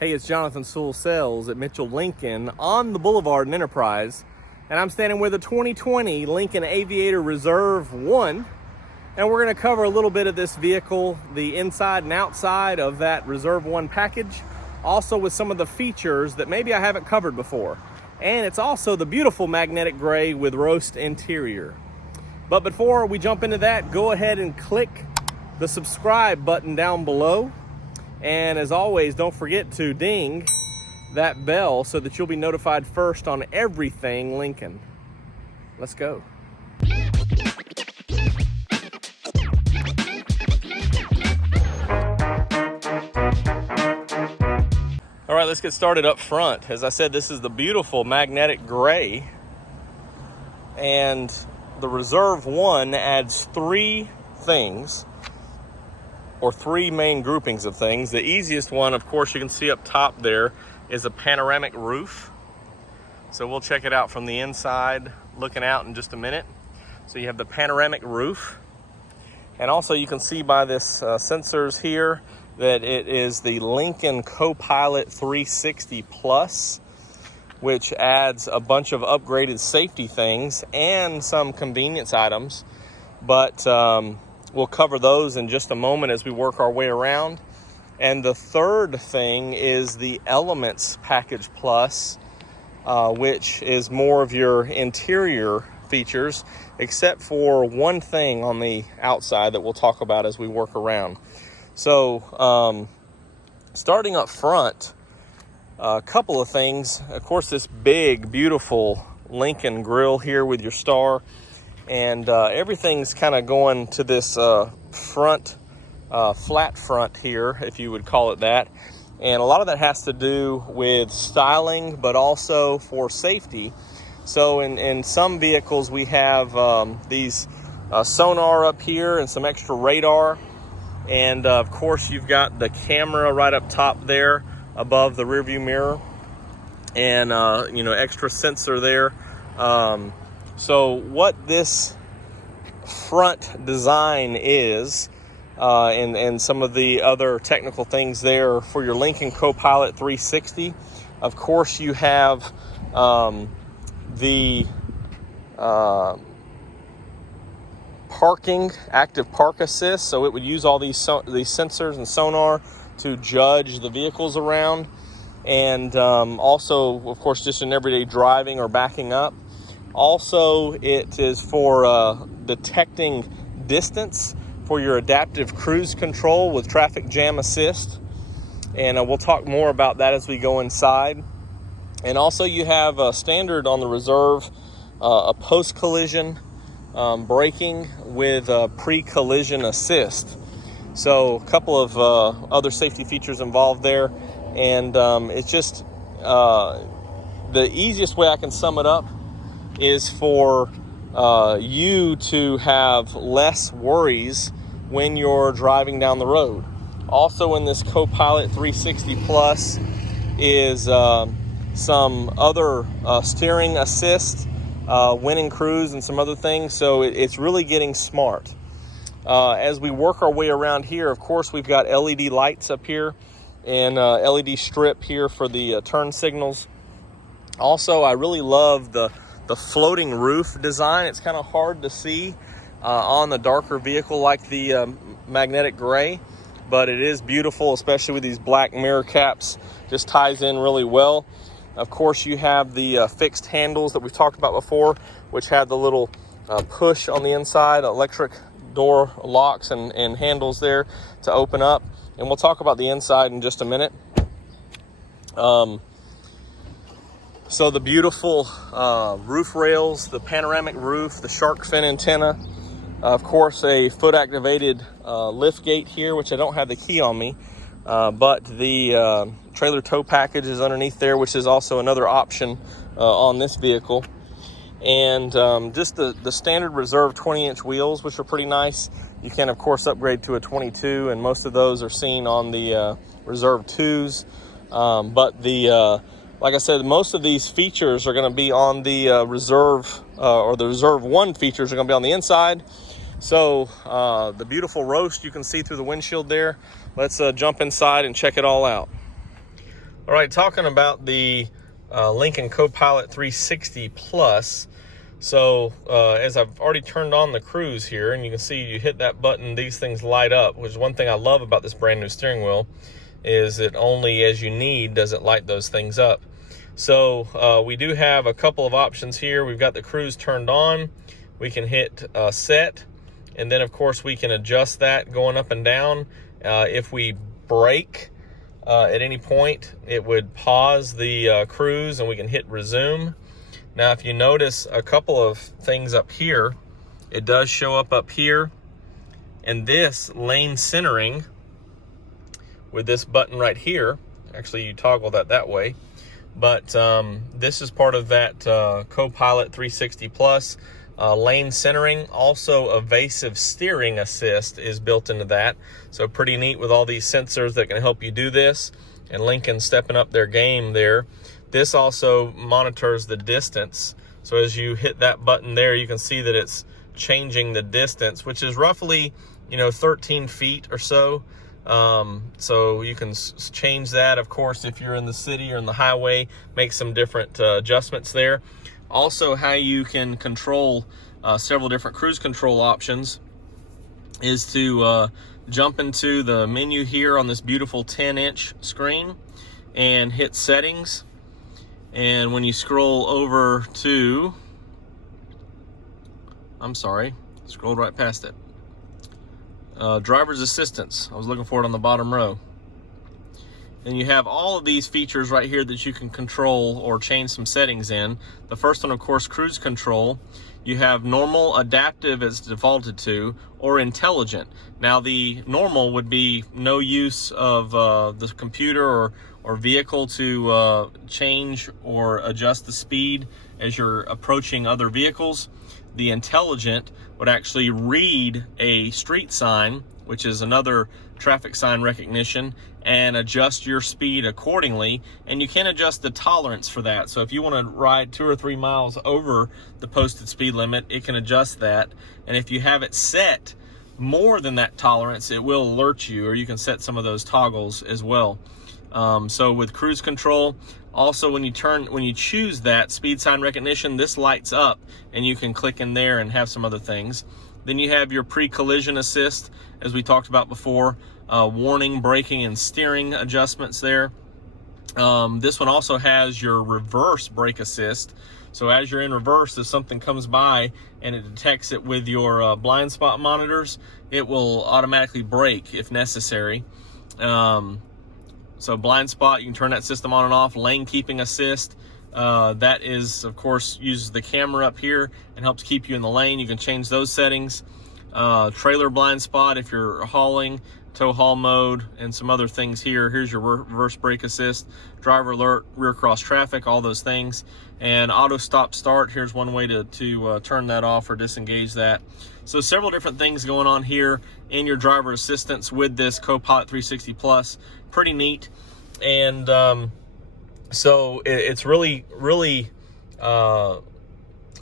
Hey, it's Jonathan Sewell at Mitchell Lincoln on the Boulevard in Enterprise, and I'm standing with a 2020 Lincoln Aviator Reserve 1, and we're going to cover a little bit of this vehicle, the inside and outside of that Reserve 1 package, also with some of the features that maybe I haven't covered before. And it's also the beautiful magnetic gray with roast interior. But before we jump into that, go ahead and click the subscribe button down below. And as always, don't forget to ding that bell so that you'll be notified first on everything Lincoln. Let's go. All right, let's get started up front. As I said, this is the beautiful magnetic gray. And the Reserve 1 adds three things, or three main groupings of things. The easiest one, of course, you can see up top there, is a panoramic roof. So we'll check it out from the inside, looking out in just a minute. So you have the panoramic roof. And also you can see by this sensors here that it is the Lincoln Co-Pilot 360 Plus, which adds a bunch of upgraded safety things and some convenience items. But we'll cover those in just a moment as we work our way around. And the third thing is the Elements Package Plus, which is more of your interior features, except for one thing on the outside that we'll talk about as we work around. So starting up front, a couple of things. Of course, this big, beautiful Lincoln grille here with your star. And everything's kind of going to this front, flat front here, if you would call it that. And a lot of that has to do with styling, but also for safety. So in some vehicles, we have these sonar up here and some extra radar. And of course, you've got the camera right up top there above the rearview mirror. And, extra sensor there. So what this front design is, and some of the other technical things there for your Lincoln Co-Pilot 360, of course you have the parking, active park assist, so it would use all these sensors and sonar to judge the vehicles around, and also, of course, just in everyday driving or backing up. Also, it is for detecting distance for your adaptive cruise control with traffic jam assist. And we'll talk more about that as we go inside. And also you have a standard on the Reserve, a post-collision braking with pre-collision assist. So a couple of other safety features involved there. And it's just the easiest way I can sum it up is for you to have less worries when you're driving down the road. Also in this Co-Pilot 360 Plus is some other steering assist, winning cruise, and some other things. So it's really getting smart. As we work our way around here, of course, we've got LED lights up here and LED strip here for the turn signals. Also, I really love the floating roof design. It's kind of hard to see on the darker vehicle like the magnetic gray, but it is beautiful, especially with these black mirror caps. Just ties in really well. Of course, you have the fixed handles that we've talked about before, which have the little push on the inside, electric door locks and handles there to open up. And we'll talk about the inside in just a minute. So the beautiful roof rails, the panoramic roof, the shark fin antenna, of course a foot activated lift gate here, which I don't have the key on me, but the trailer tow package is underneath there, which is also another option on this vehicle. And just the standard Reserve 20-inch wheels, which are pretty nice. You can, of course, upgrade to a 22, and most of those are seen on the Reserve 2s. But the like I said, most of these features are going to be on the Reserve, or the Reserve 1 features are going to be on the inside. So the beautiful roast you can see through the windshield there. Let's jump inside and check it all out. All right, talking about the Lincoln Copilot 360 Plus. So as I've already turned on the cruise here, and you can see you hit that button, these things light up, which is one thing I love about this brand new steering wheel, is it only as you need does it light those things up. So we do have a couple of options here. We've got the cruise turned on. We can hit set, and then of course we can adjust that going up and down. If we brake at any point, it would pause the cruise and we can hit resume. Now if you notice a couple of things up here, it does show up here, and this lane centering with this button right here, actually you toggle that way, but this is part of that Copilot 360 Plus. Lane centering, also evasive steering assist is built into that. So pretty neat with all these sensors that can help you do this, and Lincoln stepping up their game there. This also monitors the distance. So as you hit that button there, you can see that it's changing the distance, which is roughly, 13 feet or so. So you can change that, of course, if you're in the city or in the highway, make some different adjustments there. Also, how you can control several different cruise control options is to jump into the menu here on this beautiful 10-inch screen and hit settings. And when you scroll over to, scrolled right past it. Driver's assistance. I was looking for it on the bottom row. And you have all of these features right here that you can control or change some settings in. The first one, of course, cruise control. You have normal, adaptive as defaulted to, or intelligent. Now the normal would be no use of the computer or vehicle to change or adjust the speed as you're approaching other vehicles. The intelligent would actually read a street sign, which is another traffic sign recognition, and adjust your speed accordingly. And you can adjust the tolerance for that. So if you want to ride 2 or 3 miles over the posted speed limit, it can adjust that. And if you have it set more than that tolerance, it will alert you, or you can set some of those toggles as well. So with cruise control, also when you choose that speed sign recognition, this lights up and you can click in there and have some other things. Then you have your pre-collision assist, as we talked about before, warning, braking, and steering adjustments there. This one also has your reverse brake assist. So as you're in reverse, if something comes by and it detects it with your blind spot monitors, it will automatically brake if necessary. So blind spot, you can turn that system on and off. Lane keeping assist, that is, of course, uses the camera up here and helps keep you in the lane. You can change those settings. Trailer blind spot if you're hauling, tow haul mode, and some other things here. Here's your reverse brake assist, driver alert, rear cross traffic, all those things. And auto stop start, here's one way to turn that off or disengage that. So several different things going on here in your driver assistance with this Copilot 360 Plus. Pretty neat. And so it's really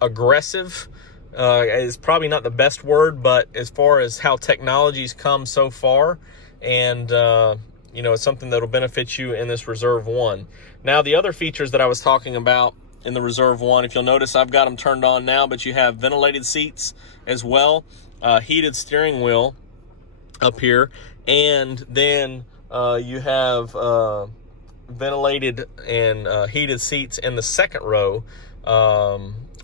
aggressive. Is probably not the best word, but as far as how technology's come so far, and it's something that'll benefit you in this Reserve 1. Now the other features that I was talking about in the Reserve 1, if you'll notice, I've got them turned on now, but you have ventilated seats as well, heated steering wheel up here, and then you have ventilated and heated seats in the second row,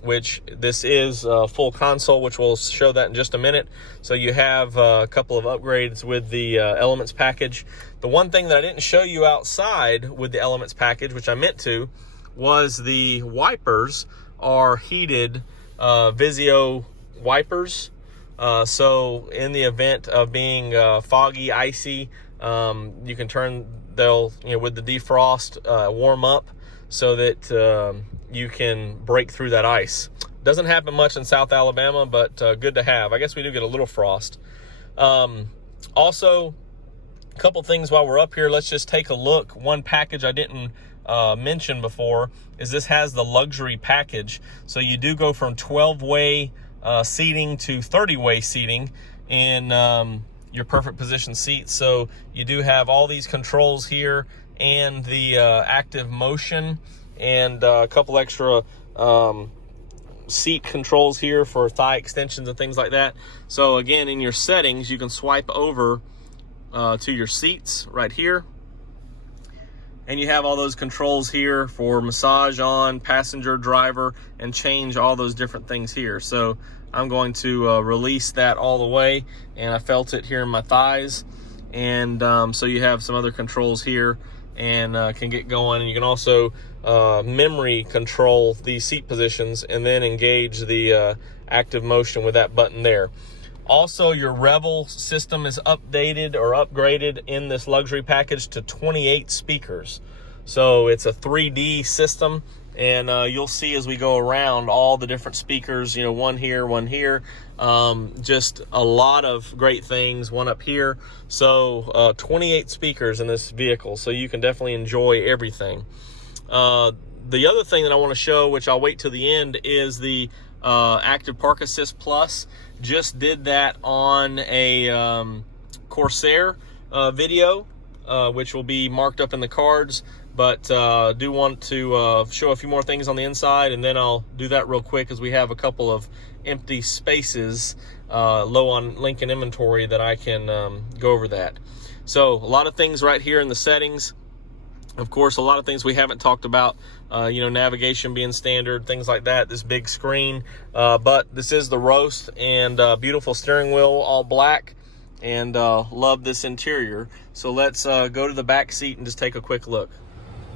which this is full console, which we'll show that in just a minute. So you have a couple of upgrades with the Elements package. The one thing that I didn't show you outside with the Elements package, which I meant to, was the wipers are heated Vizio wipers. So in the event of being foggy, icy, you can turn, they'll, with the defrost, warm up so that you can break through that ice. Doesn't happen much in South Alabama, but good to have. I guess we do get a little frost. Also, a couple things while we're up here. Let's just take a look. One package I didn't mention before is this has the luxury package. So you do go from 12-way seating to 30-way seating in your perfect position seats. So you do have all these controls here, and the active motion, and a couple extra seat controls here for thigh extensions and things like that. So again, in your settings, you can swipe over to your seats right here, and you have all those controls here for massage on, passenger, driver, and change all those different things here. So I'm going to release that all the way, and I felt it here in my thighs. And so you have some other controls here, and can get going. And you can also memory control the seat positions and then engage the active motion with that button there. Also, your Revel system is updated or upgraded in this luxury package to 28 speakers. So it's a 3D system, and you'll see as we go around all the different speakers, you know, one here, just a lot of great things, one up here. So 28 speakers in this vehicle, so you can definitely enjoy everything. The other thing that I want to show, which I'll wait till the end, is the Active Park Assist Plus. Just did that on a Corsair video, which will be marked up in the cards, but do want to show a few more things on the inside, and then I'll do that real quick as we have a couple of empty spaces low on Lincoln inventory that I can go over that. So a lot of things right here in the settings. Of course, a lot of things we haven't talked about, you know, navigation being standard, things like that, this big screen. But this is the roast, and beautiful steering wheel, all black, and love this interior. So let's go to the back seat and just take a quick look.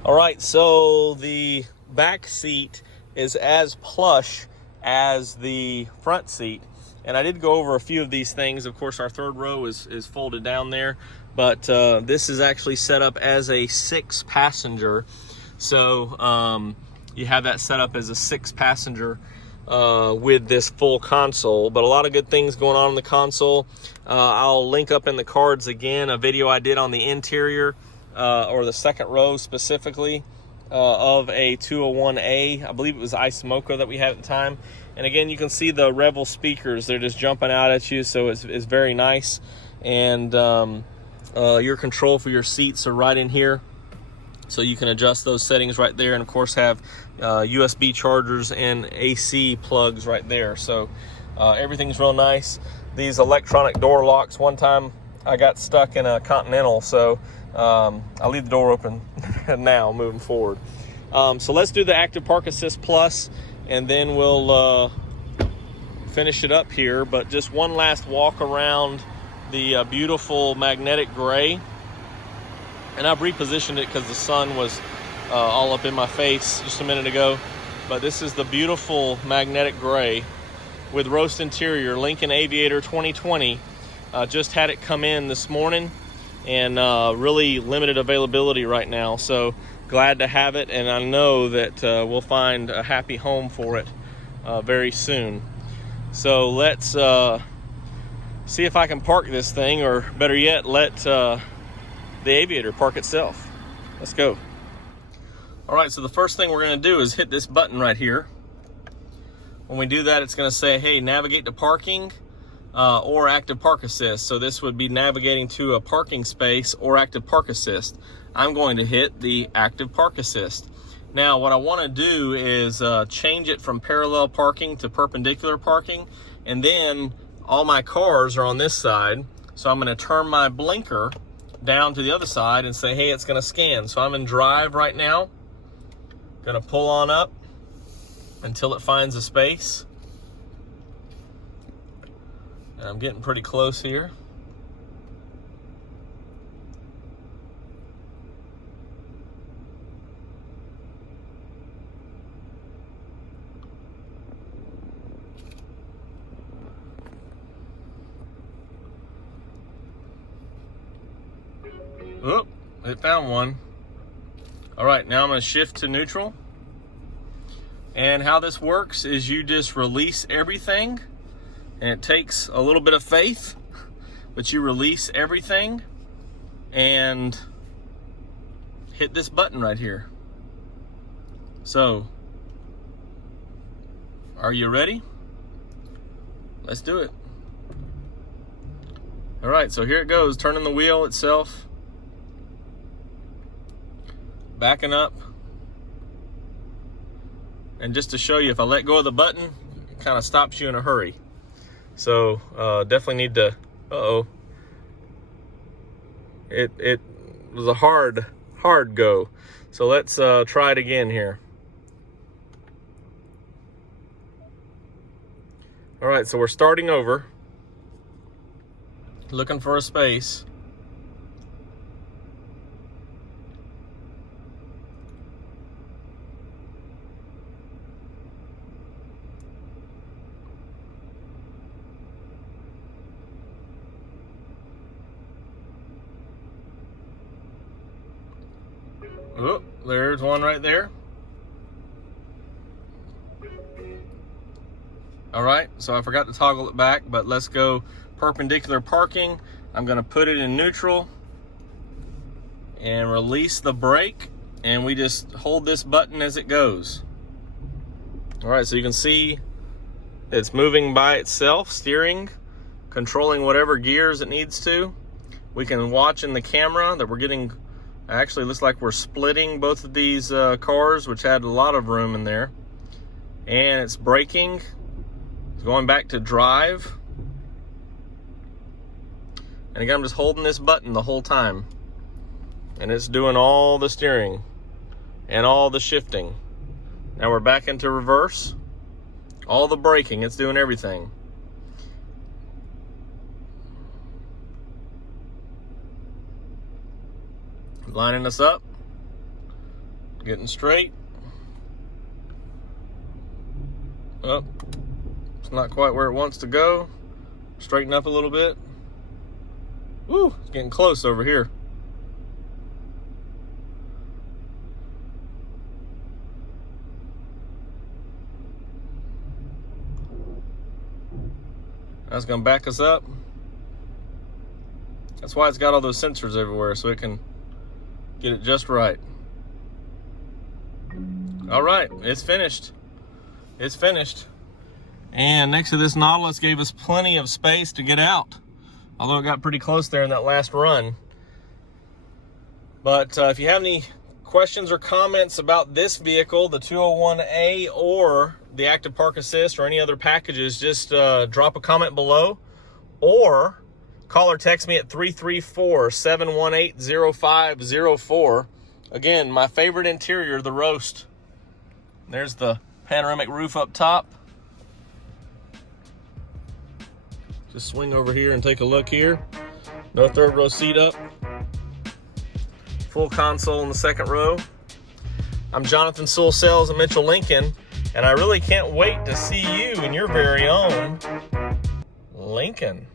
All right, so the back seat is as plush as the front seat. And I did go over a few of these things. Of course, our third row is folded down there, but this is actually set up as a 6-passenger. So you have that set up as a 6-passenger with this full console, but a lot of good things going on in the console. I'll link up in the cards again a video I did on the interior, or the second row specifically, of a 201A. I believe it was Ice Mocha that we had at the time. And again, you can see the Revel speakers. They're just jumping out at you, so it's very nice. And your control for your seats are right in here, so you can adjust those settings right there. And of course have USB chargers and AC plugs right there. So everything's real nice. These electronic door locks, one time I got stuck in a Continental, so I'll leave the door open now moving forward. So let's do the Active Park Assist Plus, and then we'll finish it up here. But just one last walk around the beautiful magnetic gray. And I've repositioned it because the sun was all up in my face just a minute ago. But this is the beautiful magnetic gray with roast interior, Lincoln Aviator 2020. Just had it come in this morning, and really limited availability right now. So glad to have it, and I know that we'll find a happy home for it very soon. So let's see if I can park this thing, or better yet, let the Aviator park itself. Let's go. All right, so the first thing we're going to do is hit this button right here. When we do that, it's going to say, hey, navigate to parking or Active Park Assist. So this would be navigating to a parking space or Active Park Assist. I'm going to hit the Active Park Assist. Now, what I want to do is change it from parallel parking to perpendicular parking, and then all my cars are on this side. So I'm going to turn my blinker down to the other side and say, hey, it's going to scan. So I'm in drive right now. Going to pull on up until it finds a space. And I'm getting pretty close here. Oh, it found one. All right, now I'm going to shift to neutral. And how this works is you just release everything, and it takes a little bit of faith, but you release everything and hit this button right here. So, are you ready? Let's do it. All right, so here it goes, turning the wheel itself. backing up. And just to show you, if I let go of the button, it kind of stops you in a hurry. So definitely need to, it was a hard go. So let's try it again here. All right, so we're starting over, looking for a space. Oh, there's one right there. All right, so I forgot to toggle it back, but let's go perpendicular parking. I'm gonna put it in neutral and release the brake, and we just hold this button as it goes. All right, so you can see it's moving by itself, steering, controlling whatever gears it needs to. We can watch in the camera that we're getting, actually looks like we're splitting both of these cars, which had a lot of room in there. And it's braking. Going back to drive. And again, I'm just holding this button the whole time. And it's doing all the steering and all the shifting. Now we're back into reverse. All the braking, it's doing everything. Lining us up. Getting straight. Up. It's not quite where it wants to go. Straighten up a little bit. Woo, it's getting close over here. That's gonna back us up. That's why it's got all those sensors everywhere, so it can get it just right. All right, it's finished. It's finished. And next to this Nautilus gave us plenty of space to get out, although it got pretty close there in that last run. But if you have any questions or comments about this vehicle, the 201A or the Active Park Assist or any other packages, just drop a comment below or call or text me at 334-718-0504. Again, my favorite interior, the roast. There's the panoramic roof up top. Just swing over here and take a look here. No third row seat up. Full console in the second row. I'm Jonathan Sewell Sales at Mitchell Lincoln, and I really can't wait to see you in your very own Lincoln.